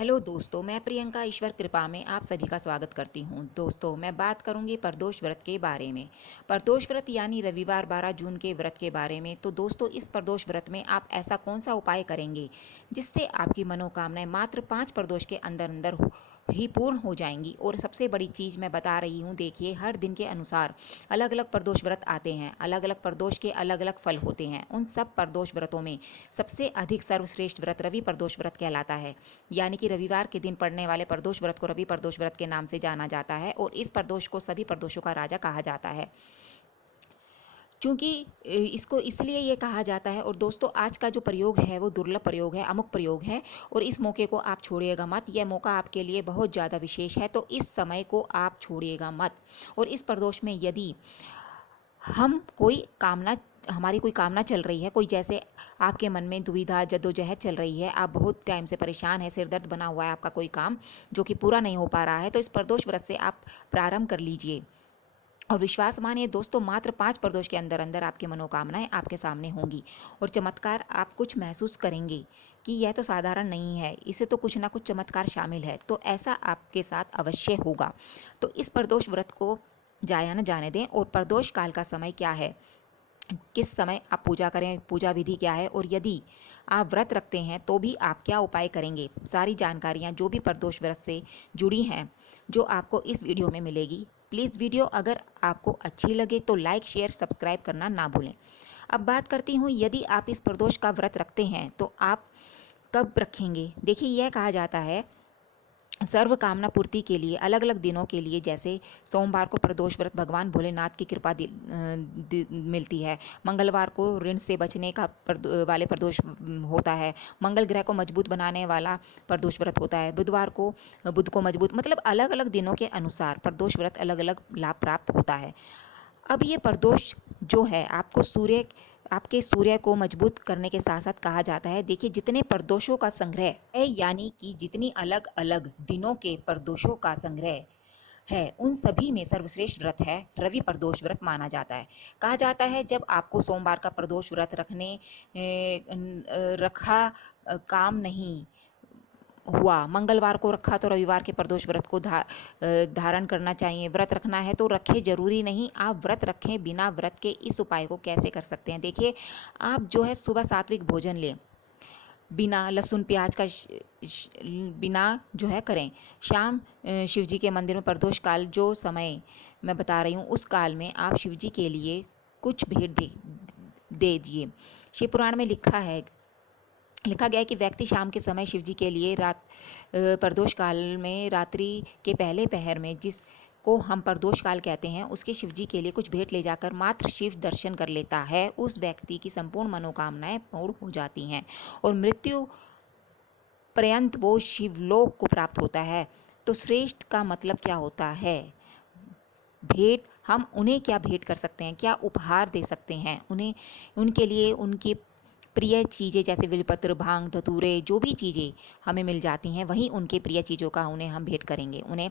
Hello दोस्तों, मैं प्रियंका ईश्वर कृपा में आप सभी का स्वागत करती हूँ। दोस्तों, मैं बात करूँगी प्रदोष व्रत के बारे में। प्रदोष व्रत यानी रविवार 12 जून के व्रत के बारे में। तो दोस्तों, इस प्रदोष व्रत में आप ऐसा कौन सा उपाय करेंगे जिससे आपकी मनोकामनाएं मात्र 5 प्रदोष के अंदर अंदर ही पूर्ण हो जाएंगी। और सबसे बड़ी चीज़ मैं बता रही हूँ, देखिए, हर दिन के अनुसार अलग अलग प्रदोष व्रत आते हैं, अलग अलग प्रदोष के अलग अलग फल होते हैं। उन सब प्रदोष व्रतों में सबसे अधिक सर्वश्रेष्ठ व्रत रवि प्रदोष व्रत कहलाता है। यानी कि रविवार के दिन पड़ने वाले प्रदोष व्रत को रवि प्रदोष व्रत के नाम से जाना जाता है और इस प्रदोष को सभी प्रदोषों का राजा कहा जाता है। चूंकि इसको इसलिए ये कहा जाता है। और दोस्तों, आज का जो प्रयोग है वो दुर्लभ प्रयोग है, अमुक प्रयोग है, और इस मौके को आप छोड़िएगा मत। यह मौका आपके लिए बहुत ज़्यादा विशेष है, तो इस समय को आप छोड़िएगा मत। और इस प्रदोष में यदि हम कोई कामना हमारी कोई कामना चल रही है, कोई जैसे आपके मन में दुविधा जद्दोजहद चल रही है, आप बहुत टाइम से परेशान है, सिर दर्द बना हुआ है आपका कोई काम जो कि पूरा नहीं हो पा रहा है, तो इस प्रदोष व्रत से आप प्रारंभ कर लीजिए। और विश्वास मानिए दोस्तों, मात्र 5 प्रदोष के अंदर अंदर आपकी मनोकामनाएं आपके सामने होंगी और चमत्कार आप कुछ महसूस करेंगे कि यह तो साधारण नहीं है, इसे तो कुछ ना कुछ चमत्कार शामिल है। तो ऐसा आपके साथ अवश्य होगा। तो इस प्रदोष व्रत को जाया न जाने दें। और प्रदोष काल का समय क्या है, किस समय आप पूजा करें, पूजा विधि क्या है, और यदि आप व्रत रखते हैं तो भी आप क्या उपाय करेंगे, सारी जानकारियाँ जो भी प्रदोष व्रत से जुड़ी हैं जो आपको इस वीडियो में मिलेगी। प्लीज़ वीडियो अगर आपको अच्छी लगे तो लाइक शेयर सब्सक्राइब करना ना भूलें। अब बात करती हूँ, यदि आप इस प्रदोष का व्रत रखते हैं तो आप कब रखेंगे। देखिए, यह कहा जाता है सर्व कामना पूर्ति के लिए अलग अलग दिनों के लिए, जैसे सोमवार को प्रदोष व्रत भगवान भोलेनाथ की कृपा मिलती है। मंगलवार को ऋण से बचने का वाले प्रदोष होता है। मंगल ग्रह को मजबूत बनाने वाला प्रदोष व्रत होता है। बुधवार को बुध को मजबूत, मतलब अलग अलग दिनों के अनुसार प्रदोष व्रत अलग अलग लाभ प्राप्त होता है। अब ये प्रदोष जो है आपके सूर्य को मजबूत करने के साथ साथ कहा जाता है, देखिए, जितने प्रदोषों का संग्रह है, यानी कि जितनी अलग अलग दिनों के प्रदोषों का संग्रह है, उन सभी में सर्वश्रेष्ठ व्रत है रवि प्रदोष व्रत माना जाता है। कहा जाता है जब आपको सोमवार का प्रदोष व्रत रखा काम नहीं हुआ, मंगलवार को रखा तो रविवार के प्रदोष व्रत को धारण करना चाहिए। व्रत रखना है तो रखे, जरूरी नहीं आप व्रत रखें। बिना व्रत के इस उपाय को कैसे कर सकते हैं, देखिए, आप जो है सुबह सात्विक भोजन लें, बिना लहसुन प्याज का बिना जो है करें। शाम शिव जी के मंदिर में प्रदोष काल जो समय मैं बता रही हूँ, उस काल में आप शिव जी के लिए कुछ भेंट दे दीजिए। शिव पुराण में लिखा गया है कि व्यक्ति शाम के समय शिव जी के लिए प्रदोष काल में रात्रि के पहले पहर में, जिसको हम प्रदोष काल कहते हैं, उसके शिव जी के लिए कुछ भेंट ले जाकर मात्र शिव दर्शन कर लेता है, उस व्यक्ति की संपूर्ण मनोकामनाएं पूर्ण हो जाती हैं और मृत्यु पर्यंत वो शिवलोक को प्राप्त होता है। तो श्रेष्ठ का मतलब क्या होता है, भेंट। हम उन्हें क्या भेंट कर सकते हैं, क्या उपहार दे सकते हैं उन्हें, उनके लिए उनकी प्रिय चीज़ें जैसे बेलपत्र, भांग, धतूरे, जो भी चीज़ें हमें मिल जाती हैं, वहीं उनके प्रिय चीज़ों का उन्हें हम भेंट करेंगे, उन्हें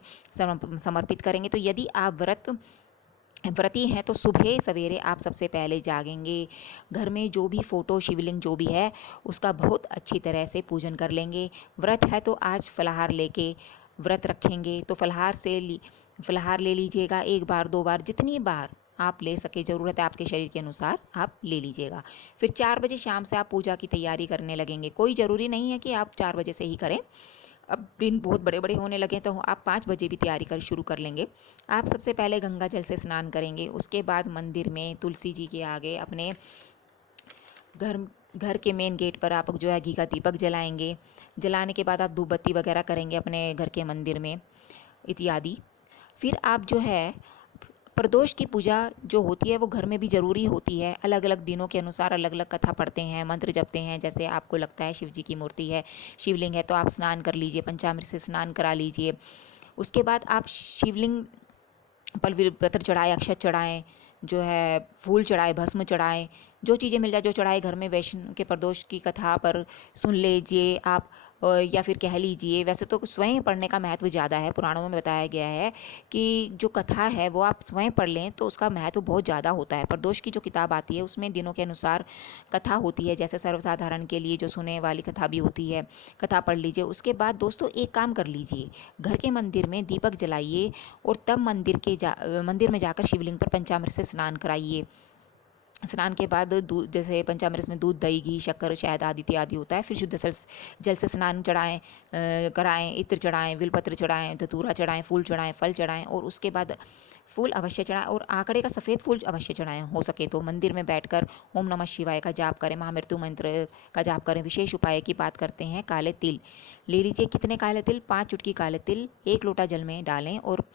समर्पित करेंगे। तो यदि आप व्रती हैं तो सुबह सवेरे आप सबसे पहले जागेंगे, घर में जो भी फ़ोटो शिवलिंग जो भी है उसका बहुत अच्छी तरह से पूजन कर लेंगे। व्रत है तो आज फलाहार लेके व्रत रखेंगे, तो फलाहार ले लीजिएगा, 1 बार 2 बार, जितनी बार आप ले सके, ज़रूरत है आपके शरीर के अनुसार आप ले लीजिएगा। फिर 4 बजे शाम से आप पूजा की तैयारी करने लगेंगे। कोई ज़रूरी नहीं है कि आप 4 बजे से ही करें, अब दिन बहुत बड़े बड़े होने लगे तो आप 5 बजे भी तैयारी कर शुरू कर लेंगे। आप सबसे पहले गंगा जल से स्नान करेंगे, उसके बाद मंदिर में तुलसी जी के आगे अपने घर घर के मेन गेट पर आप जो है घी का दीपक जलाएंगे। जलाने के बाद आप धूप बत्ती वगैरह करेंगे अपने घर के मंदिर में इत्यादि। फिर आप जो है प्रदोष की पूजा जो होती है वो घर में भी ज़रूरी होती है। अलग अलग दिनों के अनुसार अलग अलग कथा पढ़ते हैं, मंत्र जपते हैं। जैसे आपको लगता है शिव जी की मूर्ति है, शिवलिंग है, तो आप स्नान कर लीजिए, पंचामृत से स्नान करा लीजिए। उसके बाद आप शिवलिंग पर पत्र चढ़ाएं, अक्षत चढ़ाएं, जो है फूल चढ़ाएं, भस्म चढ़ाएं, जो चीज़ें मिल जाए, जो चढ़ाए घर में, वैष्णो के प्रदोष की कथा पर सुन लीजिए आप, या फिर कह लीजिए, वैसे तो स्वयं पढ़ने का महत्व ज़्यादा है। पुराणों में बताया गया है कि जो कथा है वो आप स्वयं पढ़ लें तो उसका महत्व बहुत ज़्यादा होता है। प्रदोष की जो किताब आती है उसमें दिनों के अनुसार कथा होती है, जैसे सर्वसाधारण के लिए जो सुने वाली कथा भी होती है, कथा पढ़ लीजिए। उसके बाद दोस्तों एक काम कर लीजिए, घर के मंदिर में दीपक जलाइए और तब मंदिर में जाकर शिवलिंग पर पंचामृत से स्नान कराइए। स्नान के बाद दूध, जैसे पंचामृत में दूध, दही, घी, शक्कर, शहद आदि इत्यादि होता है। फिर शुद्ध जल से स्नान कराएं, इत्र चढ़ाएं, बिलपत्र चढ़ाएं, धतूरा चढ़ाएं, फूल चढ़ाएं, फल चढ़ाएं और उसके बाद फूल अवश्य चढ़ाएं और आंकड़े का सफ़ेद फूल अवश्य चढ़ाएं। हो सके तो मंदिर में बैठकर ओम नमः शिवाय का जाप करें, महामृत्यु मंत्र का जाप करें। विशेष उपाय की बात करते हैं, काले तिल ले लीजिए। कितने काले तिल? 5 चुटकी काले तिल 1 लोटा जल में डालें और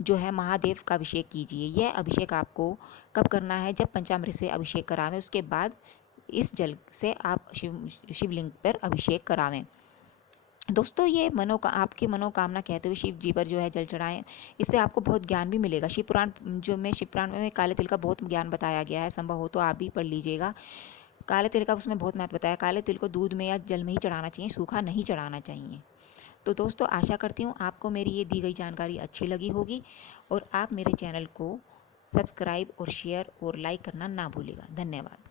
जो है महादेव का अभिषेक कीजिए। यह अभिषेक आपको कब करना है? जब पंचामृत से अभिषेक करावें, उसके बाद इस जल से आप शिवलिंग पर अभिषेक करावें। दोस्तों ये आपकी मनोकामना कहते हुए शिव जी पर जो है जल चढ़ाएं। इससे आपको बहुत ज्ञान भी मिलेगा। शिव पुराण में काले तिल का बहुत ज्ञान बताया गया है, संभव हो तो आप भी पढ़ लीजिएगा। काले तिल का उसमें बहुत महत्व बताया। काले तिल को दूध में या जल में ही चढ़ाना चाहिए, सूखा नहीं चढ़ाना चाहिए। तो दोस्तों आशा करती हूँ आपको मेरी ये दी गई जानकारी अच्छी लगी होगी और आप मेरे चैनल को सब्सक्राइब और शेयर और लाइक करना ना भूलिएगा। धन्यवाद।